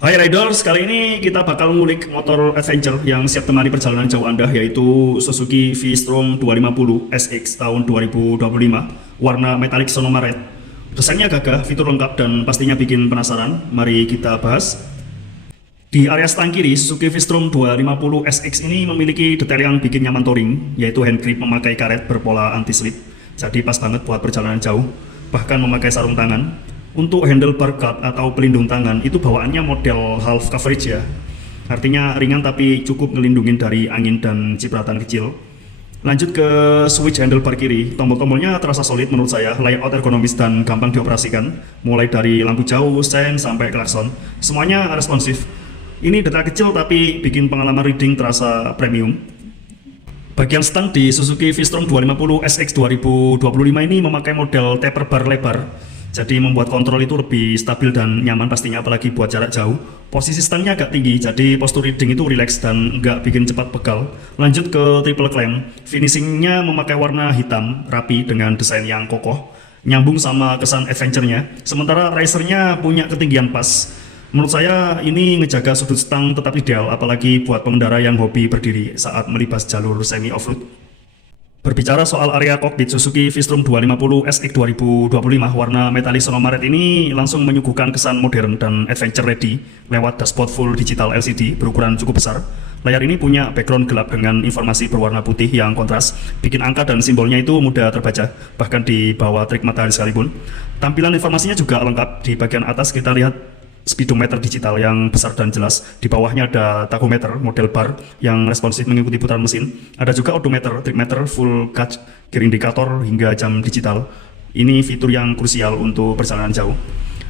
Hai Riders, kali ini kita bakal ngulik motor adventure yang siap temani perjalanan jauh Anda, yaitu Suzuki V-Strom 250 SX tahun 2025, warna metalik Sonoma Red. Desainnya gagah, fitur lengkap, dan pastinya bikin penasaran. Mari kita bahas. Di area stang kiri, Suzuki V-Strom 250 SX ini memiliki detail yang bikin nyaman touring, yaitu hand grip memakai karet berpola anti-slip. Jadi pas banget buat perjalanan jauh, bahkan memakai sarung tangan. Untuk handlebar guard atau pelindung tangan itu bawaannya model half coverage ya. Artinya ringan tapi cukup ngelindungin dari angin dan cipratan kecil. Lanjut ke switch handlebar kiri, tombol-tombolnya terasa solid menurut saya, layout ergonomis dan gampang dioperasikan. Mulai dari lampu jauh, sen, sampai klakson, semuanya responsif. Ini detail kecil tapi bikin pengalaman reading terasa premium. Bagian stang di Suzuki V-Strom 250 SX 2025 ini memakai model taper bar lebar, jadi membuat kontrol itu lebih stabil dan nyaman pastinya, apalagi buat jarak jauh. Posisi stangnya agak tinggi, jadi postur reading itu relax dan nggak bikin cepat pegal. Lanjut ke triple clamp, finishingnya memakai warna hitam rapi dengan desain yang kokoh, nyambung sama kesan adventure-nya. Sementara risernya punya ketinggian pas. Menurut saya ini ngejaga sudut stang tetap ideal, apalagi buat pengendara yang hobi berdiri saat melibas jalur semi off-road. Berbicara soal area kokpit, Suzuki V-Strom 250 SX 2025 warna metalik Sonoma Red ini langsung menyuguhkan kesan modern dan adventure ready lewat dashboard full digital LCD berukuran cukup besar. Layar ini punya background gelap dengan informasi berwarna putih yang kontras, bikin angka dan simbolnya itu mudah terbaca, bahkan di bawah terik matahari sekalipun. Tampilan informasinya juga lengkap. Di bagian atas kita lihat speedometer digital yang besar dan jelas. Di bawahnya ada tachometer model bar yang responsif mengikuti putaran mesin. Ada juga odometer, trip meter, full catch, gear indikator, hingga jam digital. Ini fitur yang krusial untuk perjalanan jauh.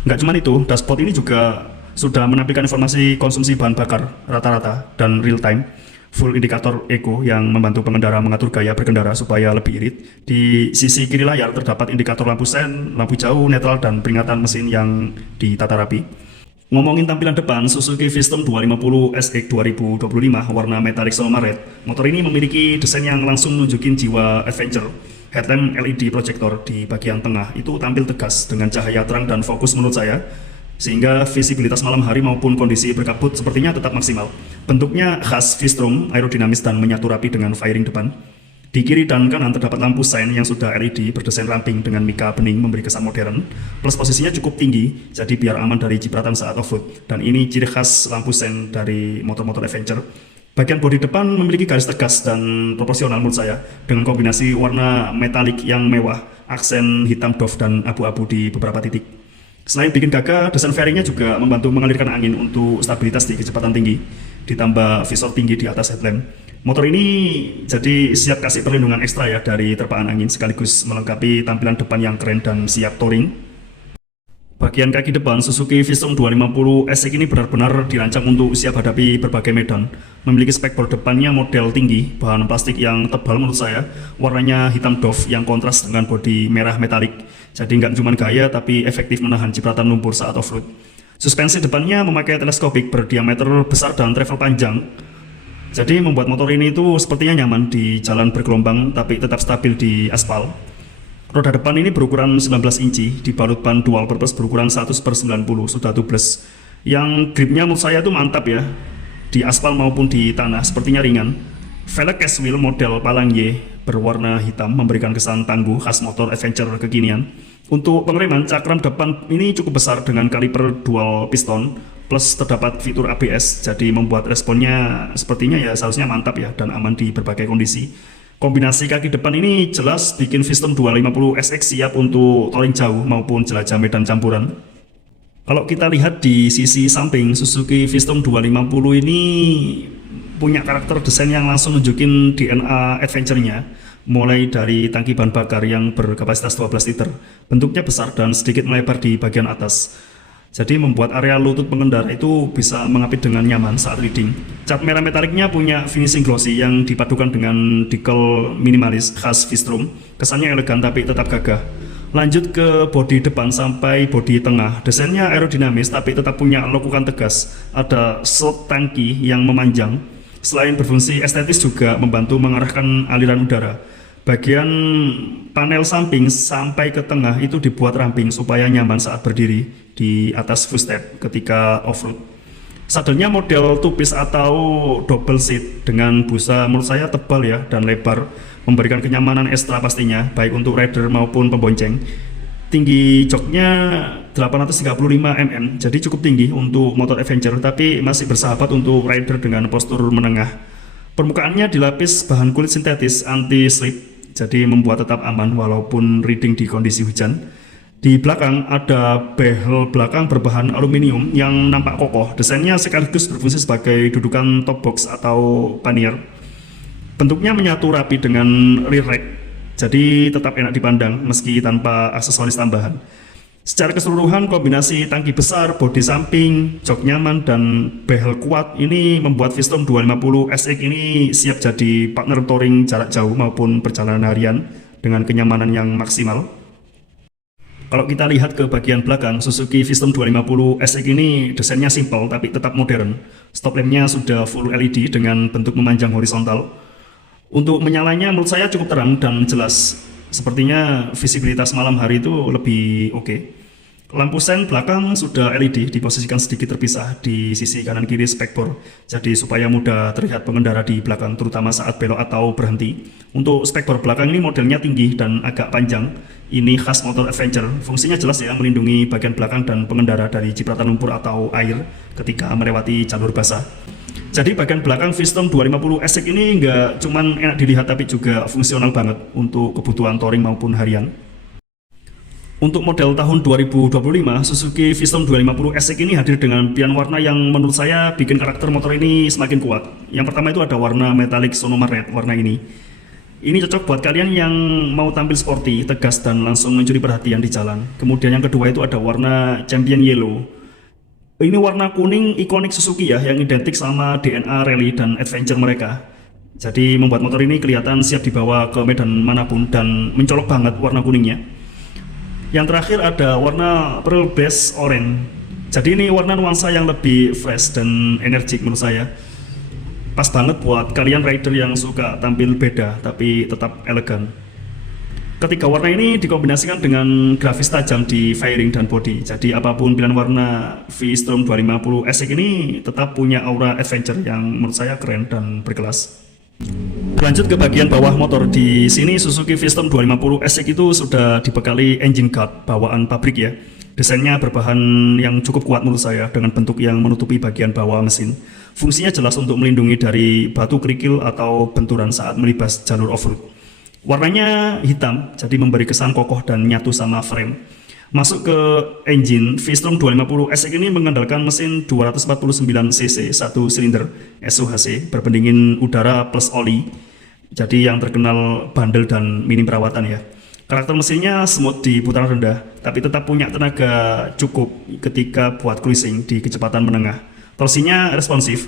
Nggak cuma itu, dashboard ini juga sudah menampilkan informasi konsumsi bahan bakar rata-rata dan real time. Full indikator eco yang membantu pengendara mengatur gaya berkendara supaya lebih irit. Di sisi kiri layar terdapat indikator lampu sen, lampu jauh, netral, dan peringatan mesin yang ditata rapi. Ngomongin tampilan depan, Suzuki V-Strom 250 SX 2025 warna metalik Sonoma Red. Motor ini memiliki desain yang langsung nunjukin jiwa adventure. Headlamp LED projector di bagian tengah itu tampil tegas dengan cahaya terang dan fokus menurut saya, sehingga visibilitas malam hari maupun kondisi berkabut sepertinya tetap maksimal. Bentuknya khas V-Strom, aerodinamis dan menyatu rapi dengan fairing depan. Di kiri dan kanan terdapat lampu sein yang sudah LED berdesain ramping dengan mika bening memberi kesan modern. Plus posisinya cukup tinggi, jadi biar aman dari cipratan saat off-road. Dan ini ciri khas lampu sein dari motor-motor adventure. Bagian bodi depan memiliki garis tegas dan proporsional menurut saya, dengan kombinasi warna metalik yang mewah, aksen hitam doff dan abu-abu di beberapa titik. Selain bikin gagah, desain fairingnya juga membantu mengalirkan angin untuk stabilitas di kecepatan tinggi, ditambah visor tinggi di atas headlamp. Motor ini jadi siap kasih perlindungan ekstra ya dari terpaan angin, sekaligus melengkapi tampilan depan yang keren dan siap touring. Bagian kaki depan Suzuki V-Strom 250 SX ini benar-benar dirancang untuk siap hadapi berbagai medan. Memiliki spekbor depannya model tinggi, bahan plastik yang tebal menurut saya, warnanya hitam doff yang kontras dengan bodi merah metalik. Jadi nggak cuma gaya tapi efektif menahan cipratan lumpur saat off-road. Suspensi depannya memakai teleskopik berdiameter besar dan travel panjang. Jadi membuat motor ini itu sepertinya nyaman di jalan bergelombang tapi tetap stabil di aspal. Roda depan ini berukuran 19 inci, dibalut ban dual purpose berukuran 1/90, sudah tubeless. Yang gripnya menurut saya itu mantap ya, di aspal maupun di tanah, sepertinya ringan. Velg cast wheel model Palang Y berwarna hitam memberikan kesan tangguh khas motor adventure kekinian. Untuk pengereman, cakram depan ini cukup besar dengan kaliper dual piston, plus terdapat fitur ABS, jadi membuat responnya sepertinya ya seharusnya mantap ya dan aman di berbagai kondisi. Kombinasi kaki depan ini jelas bikin V-Strom 250 SX siap untuk touring jauh maupun jelajah medan campuran. Kalau kita lihat di sisi samping, Suzuki V-Strom 250 ini punya karakter desain yang langsung nunjukin DNA adventure-nya. Mulai dari tangki bahan bakar yang berkapasitas 12 liter, bentuknya besar dan sedikit melebar di bagian atas. Jadi membuat area lutut pengendara itu bisa mengapit dengan nyaman saat riding. Cat merah metaliknya punya finishing glossy yang dipadukan dengan decal minimalis khas V-Strom. Kesannya elegan tapi tetap gagah. Lanjut ke bodi depan sampai bodi tengah. Desainnya aerodinamis tapi tetap punya lekukan tegas. Ada slot tangki yang memanjang. Selain berfungsi estetis juga membantu mengarahkan aliran udara. Bagian panel samping sampai ke tengah itu dibuat ramping supaya nyaman saat berdiri di atas footstep ketika off-road. Sadelnya model tubis atau double seat dengan busa menurut saya tebal ya dan lebar, memberikan kenyamanan ekstra pastinya, baik untuk rider maupun pembonceng. Tinggi joknya 835 mm, jadi cukup tinggi untuk motor adventure, tapi masih bersahabat untuk rider dengan postur menengah. Permukaannya dilapis bahan kulit sintetis anti slip, jadi membuat tetap aman walaupun riding di kondisi hujan. Di belakang ada behel belakang berbahan aluminium yang nampak kokoh. Desainnya sekaligus berfungsi sebagai dudukan top box atau pannier. Bentuknya menyatu rapi dengan rear rack, jadi tetap enak dipandang meski tanpa aksesoris tambahan. Secara keseluruhan, kombinasi tangki besar, bodi samping, jok nyaman, dan behel kuat ini membuat V-Strom 250 SX ini siap jadi partner touring jarak jauh maupun perjalanan harian dengan kenyamanan yang maksimal. Kalau kita lihat ke bagian belakang, Suzuki V-Strom 250 SX ini desainnya simpel tapi tetap modern. Stop lampnya sudah full LED dengan bentuk memanjang horizontal. Untuk menyalanya menurut saya cukup terang dan jelas. Sepertinya visibilitas malam hari itu lebih oke. Lampu sen belakang sudah LED diposisikan sedikit terpisah di sisi kanan kiri spekbor, jadi supaya mudah terlihat pengendara di belakang terutama saat belok atau berhenti. Untuk spekbor belakang ini modelnya tinggi dan agak panjang. Ini khas motor adventure. Fungsinya jelas ya, melindungi bagian belakang dan pengendara dari cipratan lumpur atau air ketika melewati jalur basah. Jadi bagian belakang V-Strom 250 SX ini nggak cuman enak dilihat tapi juga fungsional banget untuk kebutuhan touring maupun harian. Untuk model tahun 2025, Suzuki V-Strom 250 SX ini hadir dengan pilihan warna yang menurut saya bikin karakter motor ini semakin kuat. Yang pertama itu ada warna metallic Sonoma Red, warna ini. Ini cocok buat kalian yang mau tampil sporty, tegas, dan langsung mencuri perhatian di jalan. Kemudian yang kedua itu ada warna Champion Yellow. Ini warna kuning ikonik Suzuki ya, yang identik sama DNA rally dan adventure mereka. Jadi membuat motor ini kelihatan siap dibawa ke medan manapun dan mencolok banget warna kuningnya. Yang terakhir ada warna Pearl Base Orange. Jadi ini warna nuansa yang lebih fresh dan energik menurut saya. Pas banget buat kalian rider yang suka tampil beda tapi tetap elegan. Ketiga warna ini dikombinasikan dengan grafis tajam di fairing dan body. Jadi apapun pilihan warna, V-Strom 250 SX ini tetap punya aura adventure yang menurut saya keren dan berkelas. Lanjut ke bagian bawah motor. Di sini Suzuki V-Strom 250 SX itu sudah dibekali engine guard bawaan pabrik ya. Desainnya berbahan yang cukup kuat menurut saya dengan bentuk yang menutupi bagian bawah mesin. Fungsinya jelas untuk melindungi dari batu kerikil atau benturan saat melibas jalur off-road. Warnanya hitam, jadi memberi kesan kokoh dan nyatu sama frame. Masuk ke engine, V-Strom 250 SX ini mengandalkan mesin 249 cc 1 silinder SOHC berpendingin udara plus oli, jadi yang terkenal bandel dan minim perawatan ya. Karakter mesinnya smooth di putaran rendah, tapi tetap punya tenaga cukup ketika buat cruising di kecepatan menengah. Torsinya responsif,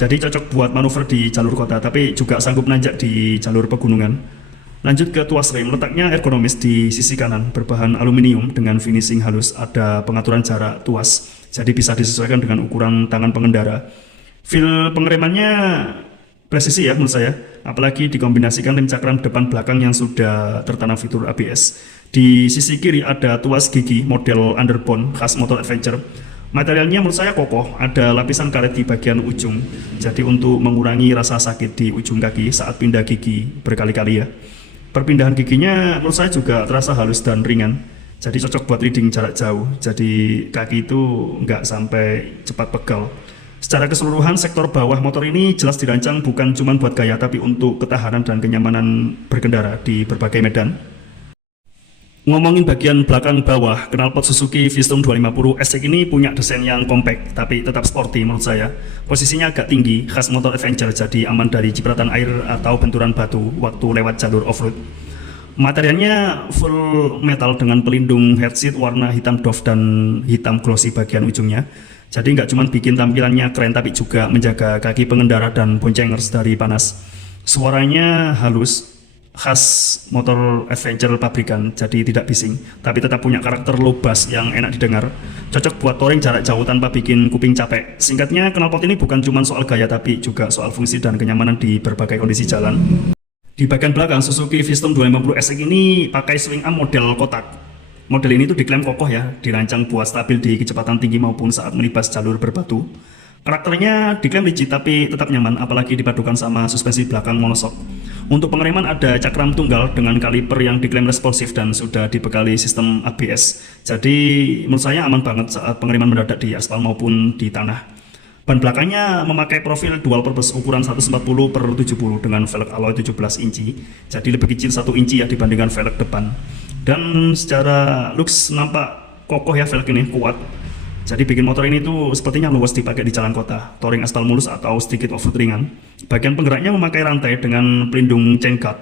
jadi cocok buat manuver di jalur kota, tapi juga sanggup nanjak di jalur pegunungan. Lanjut ke tuas rem, letaknya ergonomis di sisi kanan, berbahan aluminium dengan finishing halus, ada pengaturan jarak tuas, jadi bisa disesuaikan dengan ukuran tangan pengendara. Feel pengeremannya presisi ya menurut saya, apalagi dikombinasikan rem cakram depan belakang yang sudah tertanam fitur ABS. Di sisi kiri ada tuas gigi model underbone khas motor adventure. Materialnya menurut saya kokoh, ada lapisan karet di bagian ujung, jadi untuk mengurangi rasa sakit di ujung kaki saat pindah gigi berkali-kali ya. Perpindahan giginya menurut saya juga terasa halus dan ringan, jadi cocok buat riding jarak jauh, jadi kaki itu nggak sampai cepat pegal. Secara keseluruhan sektor bawah motor ini jelas dirancang bukan cuma buat gaya tapi untuk ketahanan dan kenyamanan berkendara di berbagai medan. Ngomongin bagian belakang bawah, knalpot Suzuki V-Strom 250 SX ini punya desain yang compact tapi tetap sporty menurut saya. Posisinya agak tinggi, khas motor adventure, jadi aman dari cipratan air atau benturan batu waktu lewat jalur off-road. Materialnya full metal dengan pelindung headseat warna hitam doff dan hitam glossy bagian ujungnya. Jadi nggak cuma bikin tampilannya keren tapi juga menjaga kaki pengendara dan boncengers dari panas. Suaranya halus, khas motor adventure pabrikan, jadi tidak bising tapi tetap punya karakter low bass yang enak didengar, cocok buat touring jarak jauh tanpa bikin kuping capek. Singkatnya, knalpot ini bukan cuma soal gaya tapi juga soal fungsi dan kenyamanan di berbagai kondisi jalan. Di bagian belakang, Suzuki V-Strom 250 SX ini pakai swing arm model kotak. Model ini tuh diklaim kokoh ya, dirancang buat stabil di kecepatan tinggi maupun saat melibas jalur berbatu. Karakternya diklaim rigid tapi tetap nyaman, apalagi dipadukan sama suspensi belakang monoshock. Untuk pengereman ada cakram tunggal dengan kaliper yang diklaim responsif dan sudah dibekali sistem ABS. Jadi menurut saya aman banget saat pengereman mendadak di aspal maupun di tanah. Ban belakangnya memakai profil dual purpose ukuran 140/70 dengan velg alloy 17 inci. Jadi lebih kecil 1 inci ya dibandingkan velg depan. Dan secara looks nampak kokoh ya, velg ini kuat. Jadi bikin motor ini tuh sepertinya luas dipakai di jalan kota, touring aspal mulus atau sedikit off-road ringan. Bagian penggeraknya memakai rantai dengan pelindung chain guard.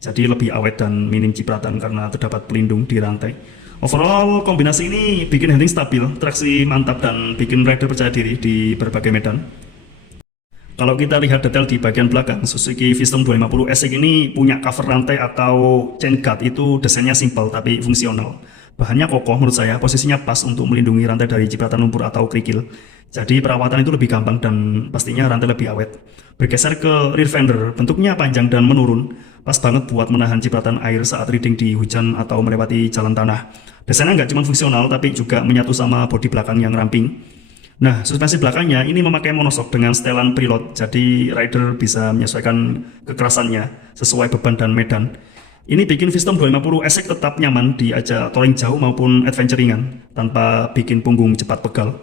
Jadi lebih awet dan minim cipratan karena terdapat pelindung di rantai. Overall, kombinasi ini bikin handling stabil, traksi mantap, dan bikin rider percaya diri di berbagai medan. Kalau kita lihat detail di bagian belakang, Suzuki V-Strom 250 SX ini punya cover rantai atau chain guard. Itu desainnya simple tapi fungsional. Bahannya kokoh menurut saya, posisinya pas untuk melindungi rantai dari cipratan lumpur atau kerikil. Jadi perawatan itu lebih gampang dan pastinya rantai lebih awet. Bergeser ke rear fender, bentuknya panjang dan menurun, pas banget buat menahan cipratan air saat riding di hujan atau melewati jalan tanah. Desainnya nggak cuma fungsional tapi juga menyatu sama bodi belakang yang ramping. Nah, suspensi belakangnya ini memakai monoshock dengan setelan preload, jadi rider bisa menyesuaikan kekerasannya sesuai beban dan medan. Ini bikin V-Strom 250 SX tetap nyaman diajak touring jauh maupun adventure ringan tanpa bikin punggung cepat pegal.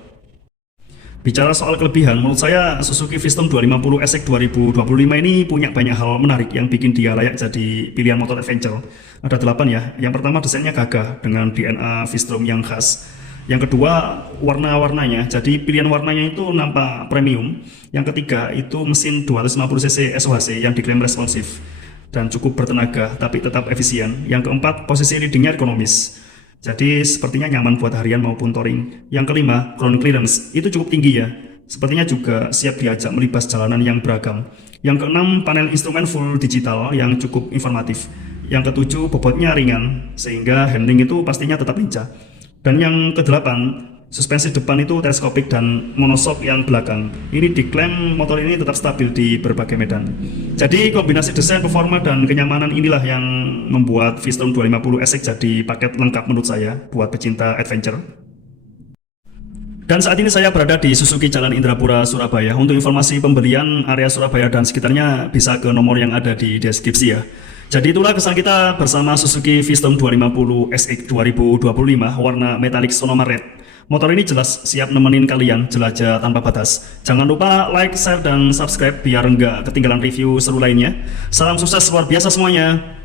Bicara soal kelebihan, menurut saya Suzuki V-Strom 250 SX 2025 ini punya banyak hal menarik yang bikin dia layak jadi pilihan motor adventure. Ada 8 ya. Yang pertama, desainnya gagah dengan DNA V-Strom yang khas. Yang kedua, warna-warnanya. Jadi pilihan warnanya itu nampak premium. Yang ketiga, itu mesin 250cc SOHC yang diklaim responsif dan cukup bertenaga tapi tetap efisien. Yang keempat, posisi leadingnya ekonomis. Jadi sepertinya nyaman buat harian maupun touring. Yang kelima, ground clearance itu cukup tinggi ya. Sepertinya juga siap diajak melibas jalanan yang beragam. Yang keenam, panel instrumen full digital yang cukup informatif. Yang ketujuh, bobotnya ringan sehingga handling itu pastinya tetap lincah. Dan yang kedelapan, suspensi depan itu teleskopik dan monoshock yang belakang. Ini diklaim motor ini tetap stabil di berbagai medan. Jadi kombinasi desain, performa, dan kenyamanan inilah yang membuat V-Strom 250 SX jadi paket lengkap menurut saya buat pecinta adventure. Dan saat ini saya berada di Suzuki Jalan Indrapura, Surabaya. Untuk informasi pembelian area Surabaya dan sekitarnya bisa ke nomor yang ada di deskripsi ya. Jadi itulah kesan kita bersama Suzuki V-Strom 250 SX 2025 warna metallic Sonoma Red. Motor ini jelas siap nemenin kalian jelajah tanpa batas. Jangan lupa like, share, dan subscribe biar nggak ketinggalan review seru lainnya. Salam sukses luar biasa semuanya.